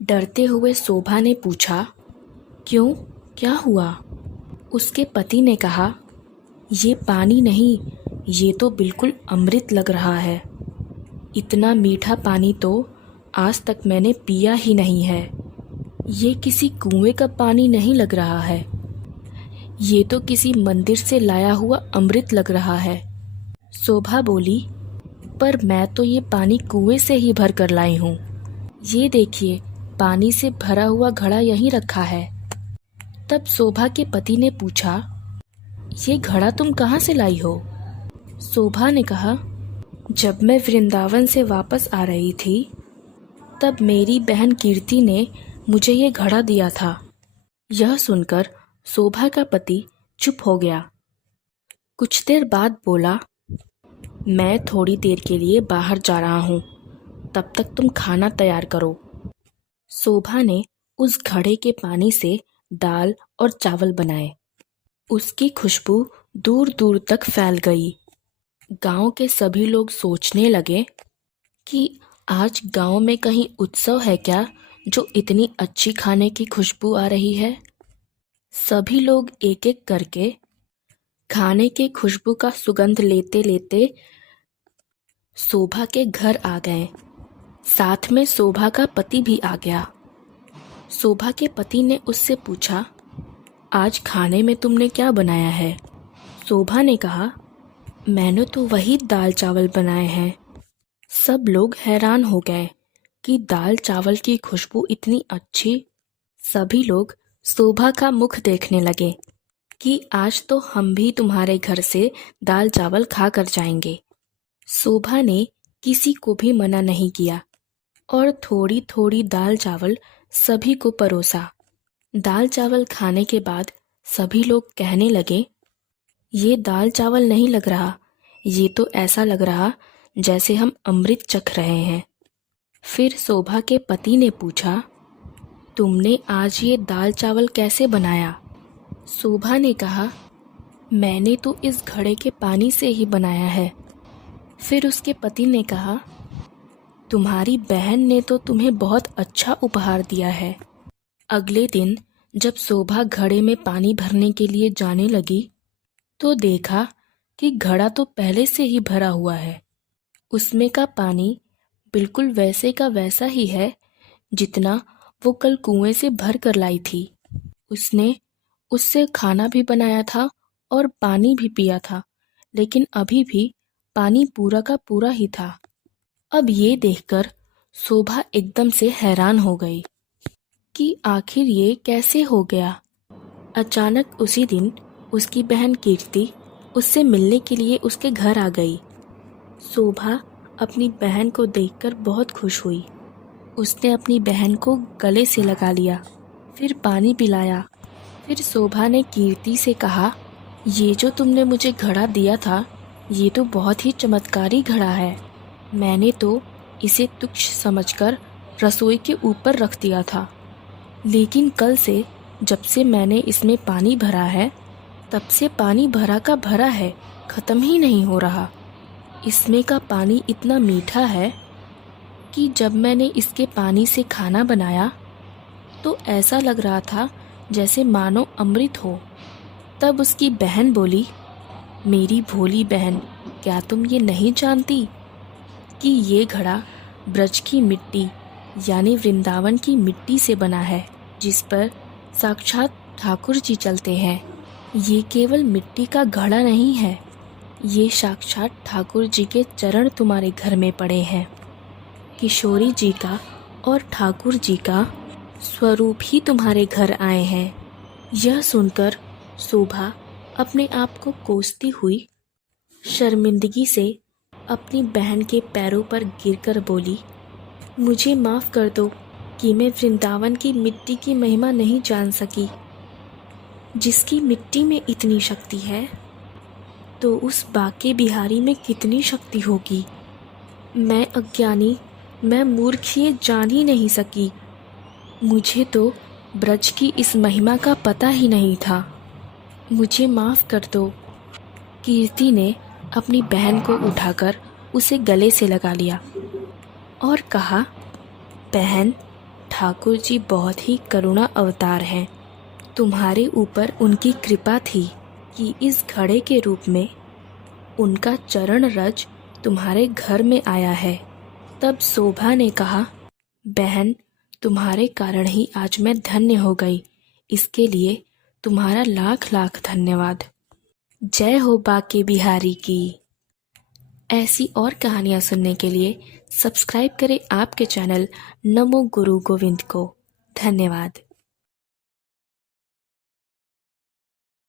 डरते हुए शोभा ने पूछा, क्यों, क्या हुआ? उसके पति ने कहा, ये पानी नहीं, ये तो बिल्कुल अमृत लग रहा है। इतना मीठा पानी तो आज तक मैंने पिया ही नहीं है। ये किसी कुएं का पानी नहीं लग रहा है, ये तो किसी मंदिर से लाया हुआ अमृत लग रहा है। शोभा बोली, पर मैं तो ये पानी कुएं से ही भर कर लाई हूँ। ये देखिए, पानी से भरा हुआ घड़ा यहीं रखा है। तब शोभा के पति ने पूछा, ये घड़ा तुम कहाँ से लाई हो? शोभा ने कहा, जब मैं वृंदावन से वापस आ रही थी तब मेरी बहन कीर्ति ने मुझे ये घड़ा दिया था। यह सुनकर शोभा का पति चुप हो गया। कुछ देर बाद बोला, मैं थोड़ी देर के लिए बाहर जा रहा हूँ, तब तक तुम खाना तैयार करो। शोभा ने उस घड़े के पानी से दाल और चावल बनाए। उसकी खुशबू दूर दूर तक फैल गई। गांव के सभी लोग सोचने लगे कि आज गांव में कहीं उत्सव है क्या, जो इतनी अच्छी खाने की खुशबू आ रही है। सभी लोग एक एक करके खाने की खुशबू का सुगंध लेते लेते शोभा के घर आ गए। साथ में शोभा का पति भी आ गया। शोभा के पति ने उससे पूछा, आज खाने में तुमने क्या बनाया है? शोभा ने कहा, मैंने तो वही दाल चावल बनाए हैं। सब लोग हैरान हो गए कि दाल चावल की खुशबू इतनी अच्छी। सभी लोग शोभा का मुख देखने लगे कि आज तो हम भी तुम्हारे घर से दाल चावल खा कर जाएंगे। शोभा ने किसी को भी मना नहीं किया और थोड़ी थोड़ी दाल चावल सभी को परोसा। दाल चावल खाने के बाद सभी लोग कहने लगे, ये दाल चावल नहीं लग रहा, ये तो ऐसा लग रहा जैसे हम अमृत चख रहे हैं। फिर शोभा के पति ने पूछा, तुमने आज ये दाल चावल कैसे बनाया? शोभा ने कहा, मैंने तो इस घड़े के पानी से ही बनाया है। फिर उसके पति ने कहा, तुम्हारी बहन ने तो तुम्हें बहुत अच्छा उपहार दिया है। अगले दिन जब शोभा घड़े में पानी भरने के लिए जाने लगी तो देखा कि घड़ा तो पहले से ही भरा हुआ है। उसमें का पानी बिल्कुल वैसे का वैसा ही है जितना वो कल कुएं से भर कर लाई थी। उसने उससे खाना भी बनाया था और पानी भी पिया था, लेकिन अभी भी पानी पूरा का पूरा ही था। अब ये देखकर शोभा एकदम से हैरान हो गई कि आखिर ये कैसे हो गया। अचानक उसी दिन उसकी बहन कीर्ति उससे मिलने के लिए उसके घर आ गई। शोभा अपनी बहन को देखकर बहुत खुश हुई। उसने अपनी बहन को गले से लगा लिया, फिर पानी पिलाया। फिर शोभा ने कीर्ति से कहा, ये जो तुमने मुझे घड़ा दिया था, ये तो बहुत ही चमत्कारी घड़ा है। मैंने तो इसे तुच्छ समझकर रसोई के ऊपर रख दिया था, लेकिन कल से जब से मैंने इसमें पानी भरा है, तब से पानी भरा का भरा है, ख़त्म ही नहीं हो रहा। इसमें का पानी इतना मीठा है कि जब मैंने इसके पानी से खाना बनाया तो ऐसा लग रहा था जैसे मानो अमृत हो। तब उसकी बहन बोली, मेरी भोली बहन, क्या तुम ये नहीं जानती कि ये घड़ा ब्रज की मिट्टी यानी वृंदावन की मिट्टी से बना है, जिस पर साक्षात ठाकुर जी चलते हैं। ये केवल मिट्टी का घड़ा नहीं है, ये साक्षात ठाकुर जी के चरण तुम्हारे घर में पड़े हैं। किशोरी जी का और ठाकुर जी का स्वरूप ही तुम्हारे घर आए हैं। यह सुनकर शोभा अपने आप को कोसती हुई शर्मिंदगी से अपनी बहन के पैरों पर गिरकर बोली, मुझे माफ़ कर दो कि मैं वृंदावन की मिट्टी की महिमा नहीं जान सकी। जिसकी मिट्टी में इतनी शक्ति है तो उस बाके बिहारी में कितनी शक्ति होगी। मैं अज्ञानी, मैं मूर्ख ये जान ही नहीं सकी। मुझे तो ब्रज की इस महिमा का पता ही नहीं था। मुझे माफ़ कर दो। कीर्ति ने अपनी बहन को उठाकर उसे गले से लगा लिया और कहा, बहन, ठाकुर जी बहुत ही करुणा अवतार हैं। तुम्हारे ऊपर उनकी कृपा थी कि इस घड़े के रूप में उनका चरण रज तुम्हारे घर में आया है। तब शोभा ने कहा, बहन, तुम्हारे कारण ही आज मैं धन्य हो गई। इसके लिए तुम्हारा लाख लाख धन्यवाद। जय हो बाके बिहारी की। ऐसी और कहानियाँ सुनने के लिए सब्सक्राइब करें आपके चैनल नमो गुरु गोविंद को। धन्यवाद।